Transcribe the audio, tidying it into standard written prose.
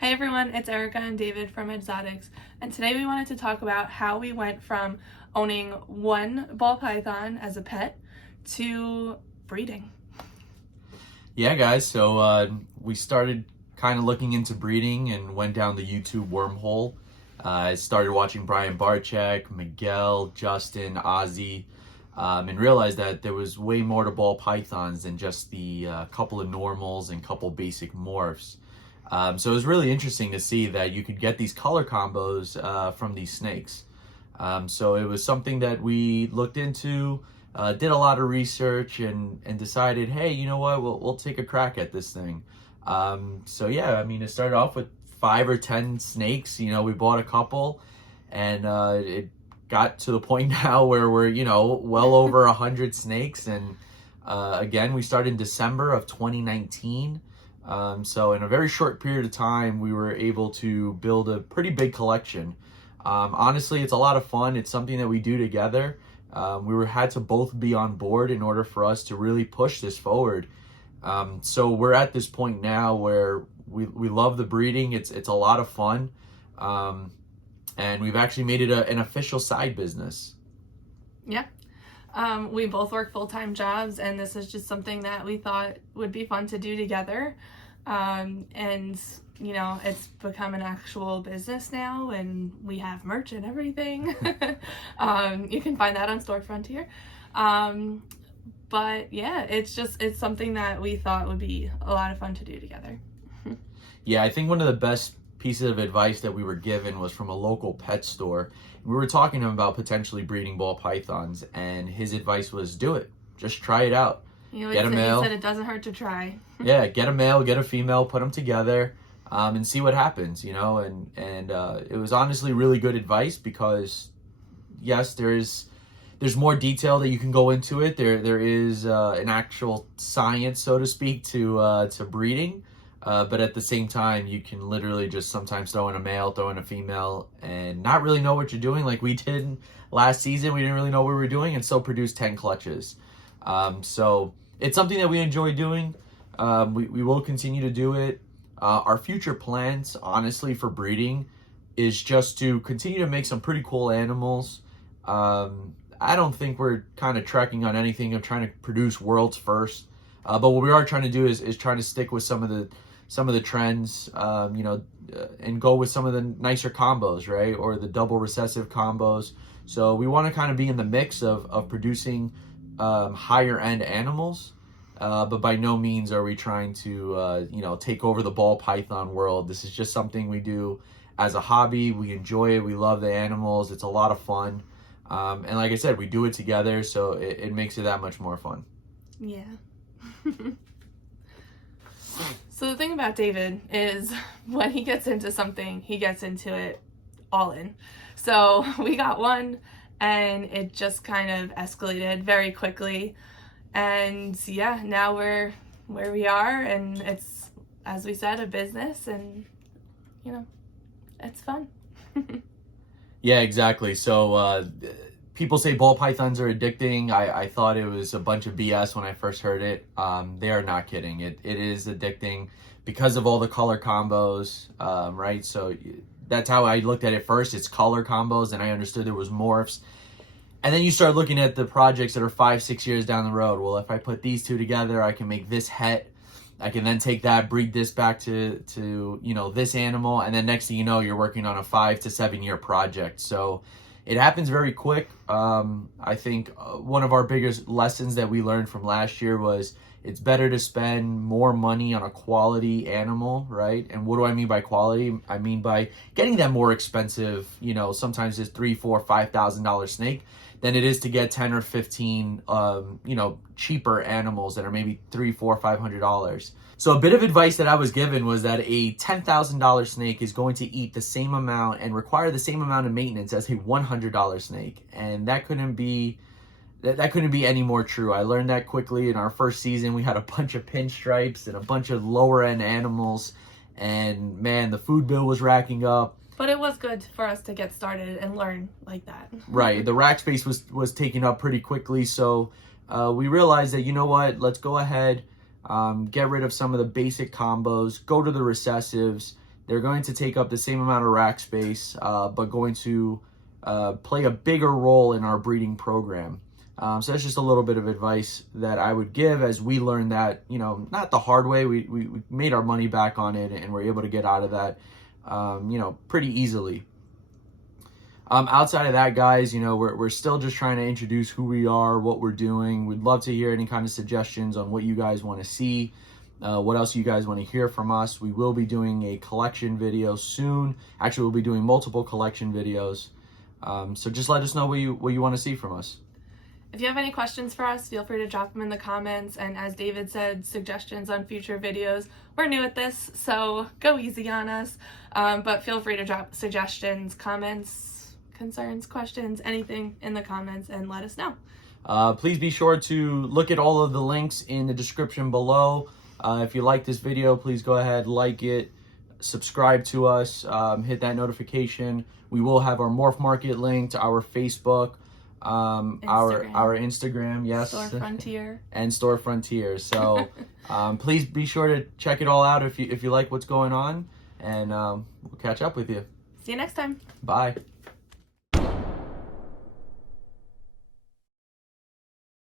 Hey everyone, it's Erica and David from Exotics, and today we wanted to talk about how we went from owning one ball python as a pet to breeding. Yeah, guys. So we started kind of looking into breeding and went down the YouTube wormhole. I started watching Brian Barczyk, Miguel, Justin, Ozzy, and realized that there was way more to ball pythons than just the couple of normals and couple basic morphs. So it was really interesting to see that you could get these color combos from these snakes. So it was something that we looked into, did a lot of research, and decided, hey, you know what, we'll take a crack at this thing. So yeah, I mean, it started off with 5 or 10 snakes. We bought a couple, and it got to the point now where we're well over 100 snakes. And again, we started in December of 2019. So in a very short period of time, we were able to build a pretty big collection. Honestly, it's a lot of fun. It's something that we do together. Had to both be on board in order for us to really push this forward. So we're at this point now where we love the breeding. It's a lot of fun. And we've actually made it an official side business. Yeah. We both work full-time jobs, and this is just something that we thought would be fun to do together. And it's become an actual business now, and we have merch and everything. You can find that on Storefront here. But yeah, it's something that we thought would be a lot of fun to do together. Yeah, I think one of the best pieces of advice that we were given was from a local pet store. We were talking to him about potentially breeding ball pythons, and his advice was, do it. Just try it out. Get a male. He said it doesn't hurt to try. Yeah, get a male, get a female, put them together, and see what happens, And it was honestly really good advice because, yes, there's more detail that you can go into it. There is an actual science, so to speak, to breeding. But at the same time, you can literally just sometimes throw in a male, throw in a female, and not really know what you're doing. Like we did last season, we didn't really know what we were doing, and still produce 10 clutches. So it's something that we enjoy doing. We will continue to do it. Our future plans, honestly, for breeding is just to continue to make some pretty cool animals. I don't think we're kind of trekking on anything of trying to produce world's first. But what we are trying to do is trying to stick with some of the trends, and go with some of the nicer combos, right? Or the double recessive combos. So we want to kind of be in the mix of producing higher end animals, but by no means are we trying to take over the ball python world. This is just something we do as a hobby. We enjoy it. We love the animals. It's a lot of fun. And like I said, we do it together, so it makes it that much more fun. Yeah. So the thing about David is when he gets into something, he gets into it all in. So we got one, and it just kind of escalated very quickly. And yeah, now we're where we are, and it's, as we said, a business, and it's fun. Yeah, exactly. So people say ball pythons are addicting. I thought it was a bunch of BS when I first heard it. They are not kidding. It is addicting because of all the color combos, right? So that's how I looked at it first. It's color combos, and I understood there was morphs. And then you start looking at the projects that are 5-6 years down the road. Well, if I put these two together, I can make this het. I can then take that, breed this back to this animal, and then next thing you know, you're working on a 5 to 7 year project. So it happens very quick. I think one of our biggest lessons that we learned from last year was it's better to spend more money on a quality animal, right? And what do I mean by quality? I mean by getting that more expensive, sometimes it's $3,000, $4,000, $5,000 snake, than it is to get 10 or 15, cheaper animals that are maybe $300, $400, $500. So a bit of advice that I was given was that a $10,000 snake is going to eat the same amount and require the same amount of maintenance as a $100 snake. And that couldn't be any more true. I learned that quickly in our first season. We had a bunch of pinstripes and a bunch of lower end animals, and man, the food bill was racking up. But it was good for us to get started and learn like that. Right. The rack space was taken up pretty quickly. So we realized that, let's go ahead, get rid of some of the basic combos, go to the recessives, They're going to take up the same amount of rack space, but going to play a bigger role in our breeding program. So that's just a little bit of advice that I would give as we learned that, you know, not the hard way. We made our money back on it and we're able to get out of that, you know, pretty easily. Outside of that, guys, you know, we're still just trying to introduce who we are, what we're doing. We'd love to hear any kind of suggestions on what you guys want to see, what else you guys want to hear from us. We will be doing a collection video soon. Actually, we'll be doing multiple collection videos. So just let us know what you want to see from us. If you have any questions for us, feel free to drop them in the comments. And as David said, suggestions on future videos. We're new at this, so go easy on us. But feel free to drop suggestions, comments, concerns, questions, anything in the comments, and let us know. Please be sure to look at all of the links in the description below. If you like this video, please go ahead, like it, subscribe to us, hit that notification. We will have our Morph Market linked, our Facebook, our Instagram, yes, Store Frontier, and Store Frontier. So please be sure to check it all out if you like what's going on, and we'll catch up with you. See you next time. Bye.